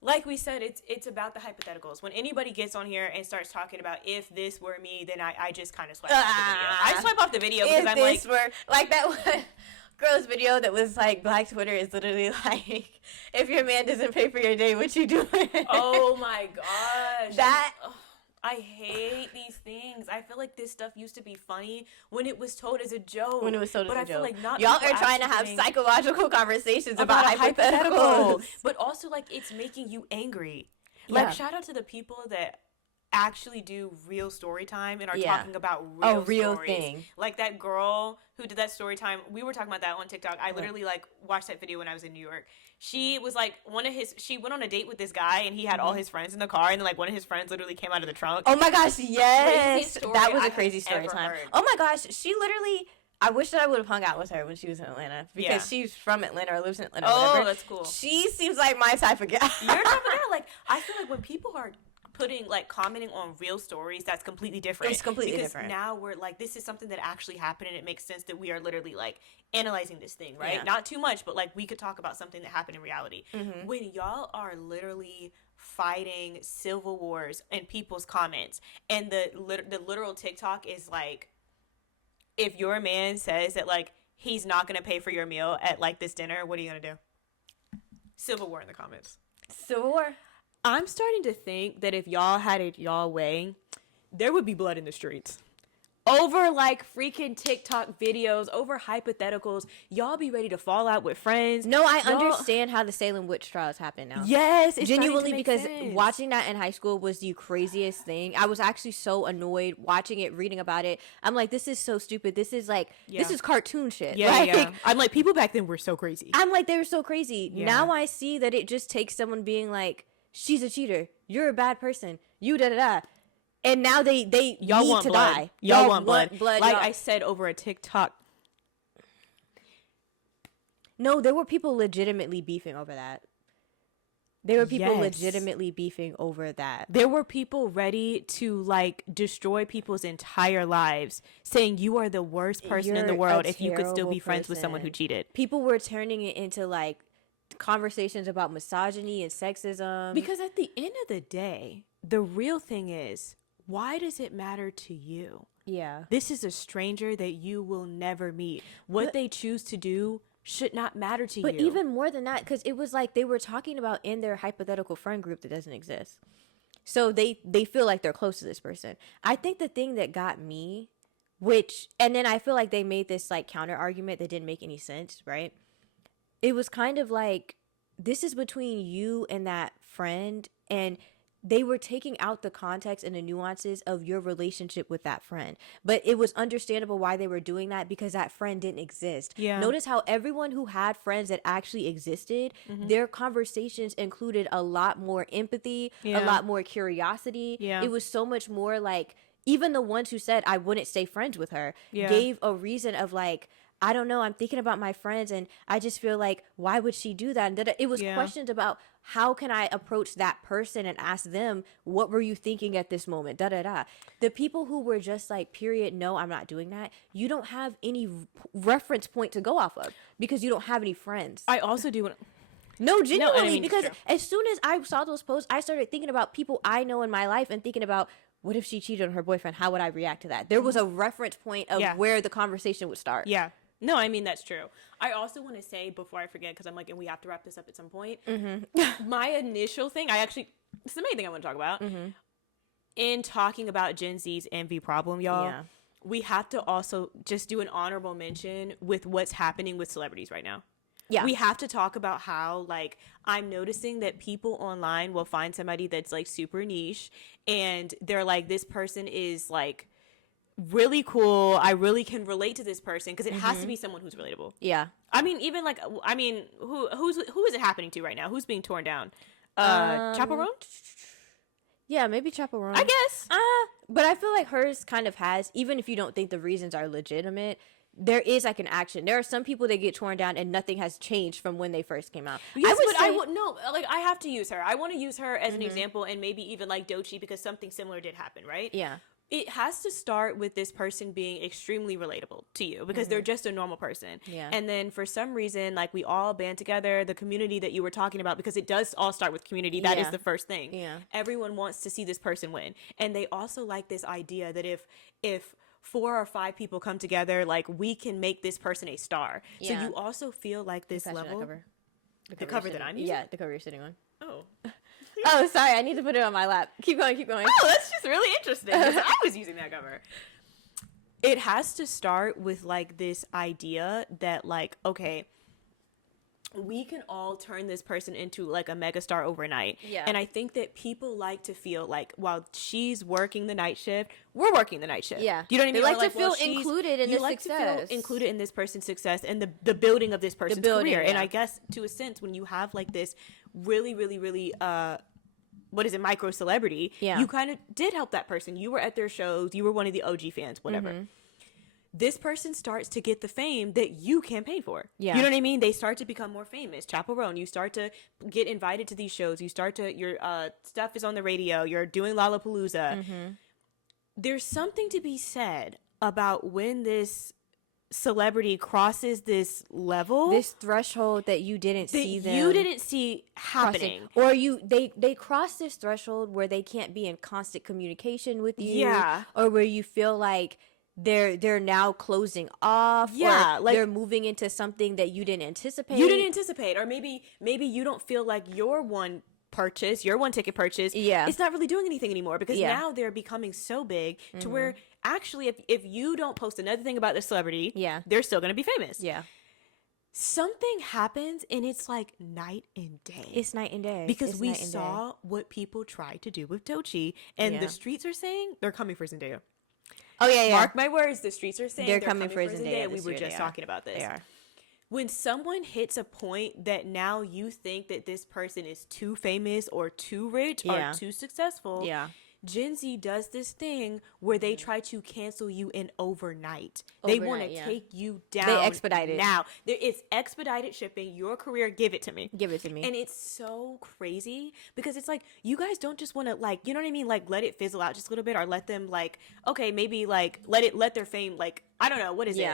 like we said, it's about the hypotheticals. When anybody gets on here and starts talking about if this were me, then I just kind of swipe off the video. I swipe off the video because I'm like... Like that one girl's video that was like, Black Twitter is literally like, if your man doesn't pay for your date, what you doing? Oh, my gosh. That... I hate these things. I feel like this stuff used to be funny when it was told as a joke. But I feel like not y'all are trying to have psychological conversations about hypotheticals. But also, like, it's making you angry. Like, shout out to the people that actually do real story time and are talking about real stories. Thing. Like that girl who did that story time. We were talking about that on TikTok. I literally like watched that video when I was in New York. She was like she went on a date with this guy and he had all his friends in the car and then like one of his friends literally came out of the trunk. Oh my gosh, yes. That was a crazy story time. Heard. Oh my gosh, she literally, I wish that I would have hung out with her when she was in Atlanta because she's from Atlanta or lives in Atlanta. Oh, whatever. that's cool. She seems like my type of guy. Your type of guy. Like, I feel like when people are commenting on real stories, that's completely different. It's completely different. Now we're like, this is something that actually happened and it makes sense that we are literally like analyzing this thing, right? Yeah. Not too much, but like we could talk about something that happened in reality. Mm-hmm. When y'all are literally fighting civil wars in people's comments and the literal TikTok is like, if your man says that like he's not going to pay for your meal at like this dinner, what are you going to do? Civil war in the comments. Civil war? I'm starting to think that if y'all had it y'all way, there would be blood in the streets. Over like freaking TikTok videos, over hypotheticals, y'all be ready to fall out with friends. No, I understand how the Salem witch trials happen now. Yes, it's genuinely because sense. Watching that in high school was the craziest thing. I was actually so annoyed watching it, reading about it. I'm like, this is so stupid. This is like, this is cartoon shit. Yeah. I'm like, people back then were so crazy. I'm like, they were so crazy. Yeah. Now I see that it just takes someone being like, she's a cheater. You're a bad person. You da-da-da. And now they y'all need want to blood. die. Y'all want blood. Like y'all. I said over a TikTok. No, there were people legitimately beefing over that. There were people legitimately beefing over that. There were people ready to like destroy people's entire lives, saying you are the worst person in the world if you could still be friends with someone who cheated. People were turning it into like conversations about misogyny and sexism. Because at the end of the day, the real thing is, why does it matter to you? Yeah. This is a stranger that you will never meet. What they choose to do should not matter to you. But even more than that, because it was like they were talking about in their hypothetical friend group that doesn't exist. So they feel like they're close to this person. I think the thing that got me, and then I feel like they made this like counter argument that didn't make any sense, right? It was kind of like, this is between you and that friend, and they were taking out the context and the nuances of your relationship with that friend. But it was understandable why they were doing that because that friend didn't exist. Yeah. Notice how everyone who had friends that actually existed, their conversations included a lot more empathy, a lot more curiosity. Yeah. It was so much more like, even the ones who said, I wouldn't stay friends with her, gave a reason of like, I don't know, I'm thinking about my friends and I just feel like, why would she do that? And it was questions about how can I approach that person and ask them, what were you thinking at this moment? The people who were just like, period, no, I'm not doing that. You don't have any reference point to go off of because you don't have any friends. I also do want No, genuinely, because as soon as I saw those posts, I started thinking about people I know in my life and thinking about, what if she cheated on her boyfriend? How would I react to that? There was a reference point of where the conversation would start. Yeah. No, I mean, that's true. I also want to say before I forget, because I'm like, and we have to wrap this up at some point. My initial thing, it's the main thing I want to talk about. In talking about Gen Z's envy problem, y'all, we have to also just do an honorable mention with what's happening with celebrities right now. Yeah. We have to talk about how, like, I'm noticing that people online will find somebody that's, like, super niche, and they're like, this person is, like, really cool. I really can relate to this person, because it has to be someone who's relatable. Yeah. I mean, even, like, who is it happening to right now? Who's being torn down? Chaperone? Yeah, maybe Chaperone. I guess. But I feel like hers kind of has, even if you don't think the reasons are legitimate, there is like an action. There are some people that get torn down and nothing has changed from when they first came out. Yes, I have to use her. I want to use her as an example, and maybe even like Doechii, because something similar did happen, right? Yeah. It has to start with this person being extremely relatable to you, because they're just a normal person. Yeah. And then for some reason, like, we all band together, the community that you were talking about, because it does all start with community. That is the first thing. Yeah. Everyone wants to see this person win. And they also like this idea that if 4 or 5 people come together, like, we can make this person a star. Yeah. So you also feel like this level. The cover that I'm using? Yeah, the cover you're sitting on. Oh. Oh, sorry. I need to put it on my lap. Keep going. Oh, that's just really interesting. I was using that cover. It has to start with, like, this idea that, like, okay, we can all turn this person into, like, a megastar overnight. Yeah. And I think that people like to feel like, while she's working the night shift, we're working the night shift. Yeah. You know what I mean? They like to feel included in this success. To feel included in this person's success and the building of this person's career. Yeah. And I guess, to a sense, when you have, like, this really, really, really, micro celebrity, you kind of did help that person. You were at their shows. You were one of the OG fans, whatever. This person starts to get the fame that you campaigned for. Yeah. You know what I mean? They start to become more famous. Chaperone, you start to get invited to these shows. You start to, your stuff is on the radio. You're doing Lollapalooza. There's something to be said about when this celebrity crosses this level, this threshold that you didn't see happening, or they cross this threshold where they can't be in constant communication with you, or where you feel like they're now closing off, or like they're moving into something that you didn't anticipate, or maybe you don't feel like your one ticket purchase, it's not really doing anything anymore, because now they're becoming so big to where actually if you don't post another thing about the celebrity, they're still going to be famous. Something happens, and it's like night and day. It's night and day. Because we saw what people tried to do with Doechii, and the streets are saying they're coming for Zendaya. Oh, yeah. Mark my words, the streets are saying they're coming for Zendaya. We were just talking about this. They are. When someone hits a point that now you think that this person is too famous or too rich or too successful, Gen Z does this thing where they try to cancel you in overnight. They want to take you down. They expedite it now. It's expedited shipping. Your career, give it to me. And it's so crazy, because it's like, you guys don't just want to, like, you know what I mean? Like, let it fizzle out just a little bit, or let them, like, okay, maybe, like, let their fame, like, I don't know. What is it?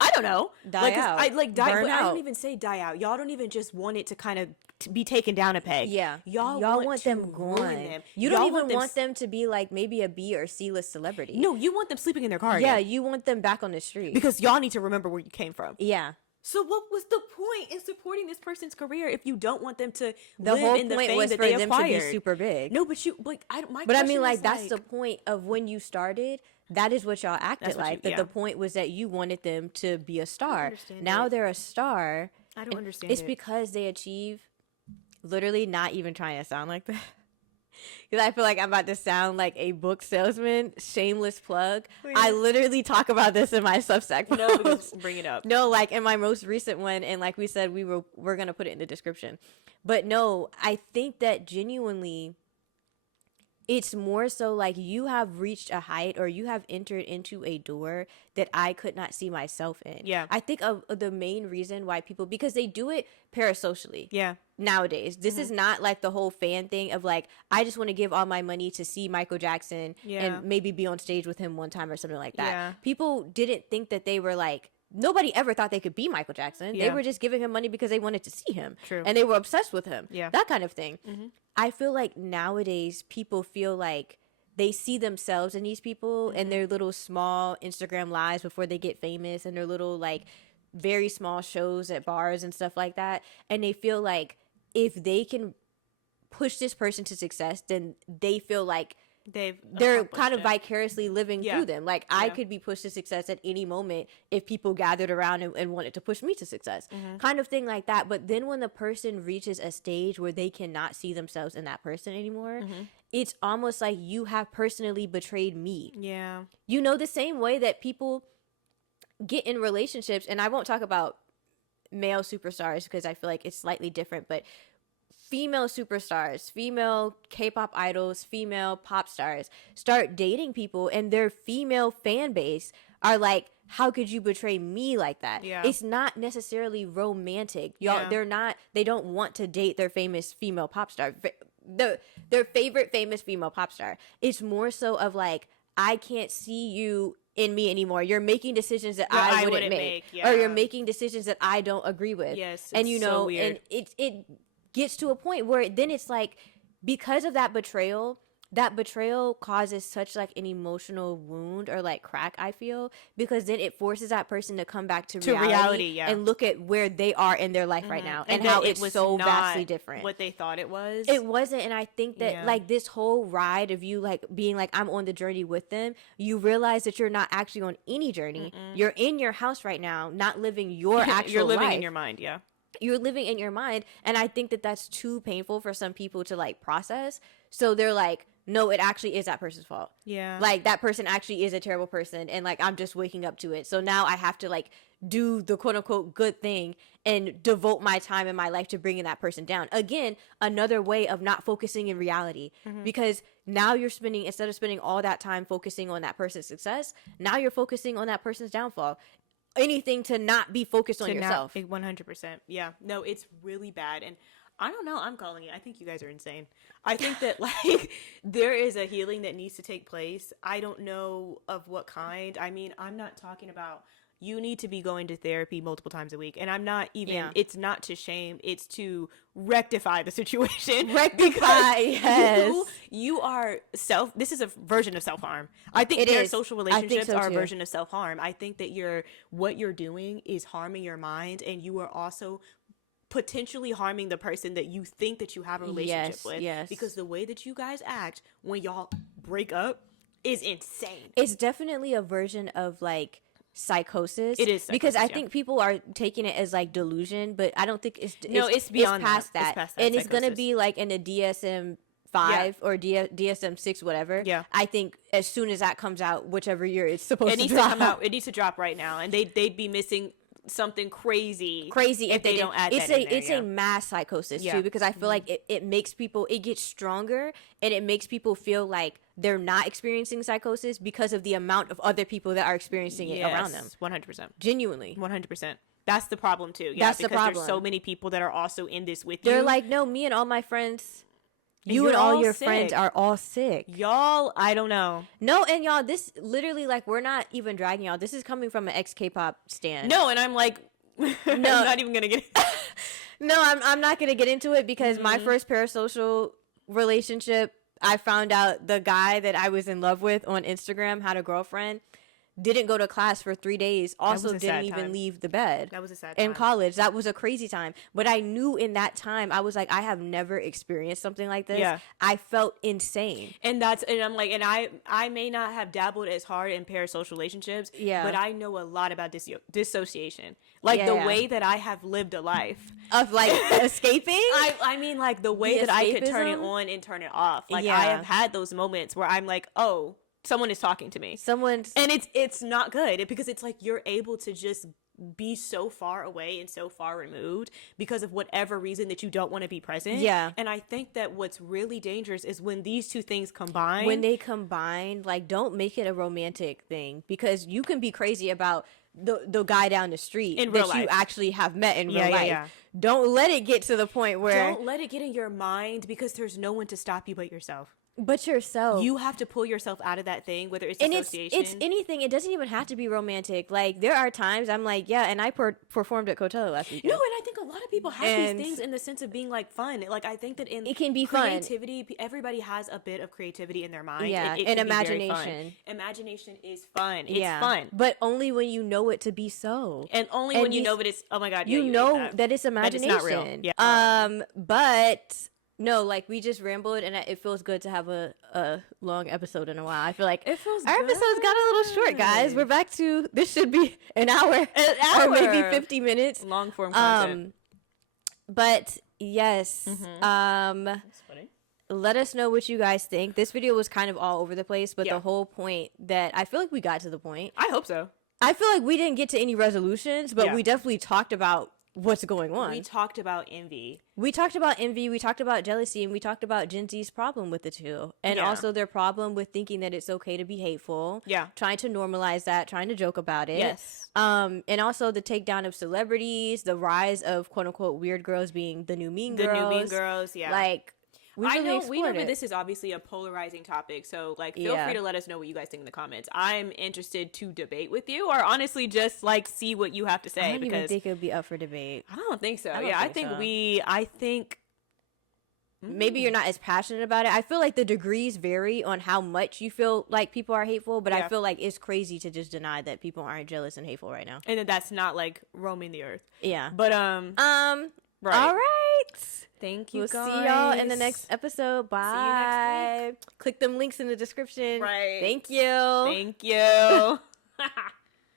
I don't know. Die out. I don't even say die out. Y'all don't even just want it to kind of be taken down a peg. Yeah. Y'all want them gone. You don't even want them to be like maybe a B or C list celebrity. No, you want them sleeping in their car again. Yeah, you want them back on the street. Because y'all need to remember where you came from. Yeah. So what was the point in supporting this person's career if you don't want them to the live whole in the point fame was that for they them acquired? To be super big. No, but I mean, like, that's the point of when you started. That is what y'all acted like. The point was that you wanted them to be a star. Now they're a star. I don't understand It's because they achieve, literally not even trying to sound like that. Because I feel like I'm about to sound like a book salesman. Shameless plug. Please. I literally talk about this in my Substack post. No, because bring it up. No, like in my most recent one, and like we said, we're gonna put it in the description. But no, I think that genuinely, it's more so like you have reached a height, or you have entered into a door that I could not see myself in. Yeah. I think of the main reason why people, because they do it parasocially. Yeah. Nowadays, this is not like the whole fan thing of like, I just want to give all my money to see Michael Jackson and maybe be on stage with him one time or something like that. Yeah. People didn't think that they were like, nobody ever thought they could be Michael Jackson. Yeah. They were just giving him money because they wanted to see him. True. And they were obsessed with him. Yeah. That kind of thing. I feel like nowadays people feel like they see themselves in these people and their little small Instagram lives before they get famous, and their little like very small shows at bars and stuff like that. And they feel like if they can push this person to success, then they feel like they're kind of vicariously living through them. Like I could be pushed to success at any moment if people gathered around and wanted to push me to success, kind of thing like that. But then when the person reaches a stage where they cannot see themselves in that person anymore, it's almost like you have personally betrayed me. Yeah. You know, the same way that people get in relationships, and I won't talk about male superstars because I feel like it's slightly different, but female superstars, female K-pop idols, female pop stars start dating people, and their female fan base are like, how could you betray me like that? Yeah. It's not necessarily romantic. Y'all, they don't want to date their famous female pop star, their favorite famous female pop star. It's more so of like, I can't see you in me anymore. You're making decisions that I wouldn't make. Or you're making decisions that I don't agree with. Yes. And you know, so weird. And it gets to a point where then it's like, because of that betrayal causes such like an emotional wound or like crack, I feel, because then it forces that person to come back to reality and look at where they are in their life right now, and how it was so vastly different. What they thought it was. It wasn't. And I think that like this whole ride of you like being like, I'm on the journey with them, you realize that you're not actually on any journey. You're in your house right now, not living your actual You're living life. In your mind. Yeah. You're living in your mind. And I think that that's too painful for some people to like process. So they're like, no, it actually is that person's fault. Yeah. Like that person actually is a terrible person. And like, I'm just waking up to it. So now I have to like do the quote unquote good thing and devote my time in my life to bringing that person down. Again, another way of not focusing in reality, because now you're spending, instead of spending all that time focusing on that person's success, now you're focusing on that person's downfall. Anything to not be focused on yourself. 100%. Yeah. No, it's really bad. And I don't know. I'm calling it. I think you guys are insane. I think that like there is a healing that needs to take place. I don't know of what kind. I mean, I'm not talking about you need to be going to therapy multiple times a week. And I'm not even, it's not to shame. It's to rectify the situation. Rectify, yes. You are this is a version of self-harm. I think social relationships are a version of self-harm. I think that what you're doing is harming your mind, and you are also potentially harming the person that you think that you have a relationship with. Yes. Because the way that you guys act when y'all break up is insane. It's definitely a version of like psychosis. It is psychosis, because I think people are taking it as like delusion, but I don't think it's beyond past that. It's past that. And it's gonna be like in a DSM-5 or DSM-6, whatever. Yeah. I think as soon as that comes out, whichever year it's supposed to drop. Come out. It needs to drop right now, and they'd be missing something crazy if they don't add that in there. It's a mass psychosis too, because I feel like it makes people, it gets stronger, and it makes people feel like they're not experiencing psychosis because of the amount of other people that are experiencing it around them. 100%. Genuinely. 100%. That's the problem too. Yeah, that's the problem. Because there's so many people that are also in this with you. They're like, no, me and all my friends, you and all your friends are all sick. Y'all, I don't know. No, and y'all, this literally, like, we're not even dragging y'all. This is coming from an ex-K-pop stan. No, and I'm like, I'm not even going to get No, I'm not going to get into it, because my first parasocial relationship, I found out the guy that I was in love with on Instagram had a girlfriend. Didn't go to class for 3 days. Also didn't even leave the bed. That was a sad time. In college. That was a crazy time. But I knew in that time, I was like, I have never experienced something like this. Yeah. I felt insane. And I'm like, and I may not have dabbled as hard in parasocial relationships. Yeah. But I know a lot about dissociation. Like the way that I have lived a life. Of like escaping? I mean like the way that I could turn it on and turn it off. Like I have had those moments where I'm like, oh, someone is talking to me. And it's not good, because it's like you're able to just be so far away and so far removed because of whatever reason that you don't want to be present. Yeah. And I think that what's really dangerous is when these two things combine. When they combine, like, don't make it a romantic thing, because you can be crazy about the guy down the street in that you actually have met in real life. Yeah. Don't let it get to the point where... Don't let it get in your mind, because there's no one to stop you but yourself. but yourself. You have to pull yourself out of that thing, whether it's and association. it's anything. It doesn't even have to be romantic. Like, there are times I'm like, yeah, and I performed at Coachella last weekend. No, and I think a lot of people have these things in the sense of being like fun. Like, I think that in it can be creativity, everybody has a bit of creativity in their mind. Yeah, it and can be very imagination. Fun. Imagination is fun. It's fun, but only when you know it to be so, and only when you know that it's. Oh my god, you know that it's imagination. That it's not real. Yeah. But. No, like, we just rambled, and it feels good to have a long episode in a while. I feel like our episodes got a little short, guys. We're back to, this should be an hour. Or maybe 50 minutes. Long form content. But yes, That's funny. Let us know what you guys think. This video was kind of all over the place, but Yeah. the whole point that I feel like we got to the point. I hope so. I feel like we didn't get to any resolutions, but we definitely talked about what's going on. We talked about envy. We talked about jealousy, and we talked about Gen Z's problem with the two. And also their problem with thinking that it's okay to be hateful. Yeah. Trying to normalize that, trying to joke about it. Yes. And also the takedown of celebrities, the rise of quote unquote weird girls being the new mean girls. The new mean girls, yeah. Like, we know that this is obviously a polarizing topic, so like feel free to let us know what you guys think in the comments. I'm interested to debate with you, or honestly just like see what you have to say. I don't even think it would be up for debate. I don't think so. I think maybe you're not as passionate about it. I feel like the degrees vary on how much you feel like people are hateful, but I feel like it's crazy to just deny that people aren't jealous and hateful right now. And that that's not like roaming the earth. Yeah. But right. All right. Thank you. We'll guys. see y'all in the next episode. Bye. See you next week. Click them links in the description. Right. Thank you. Thank you.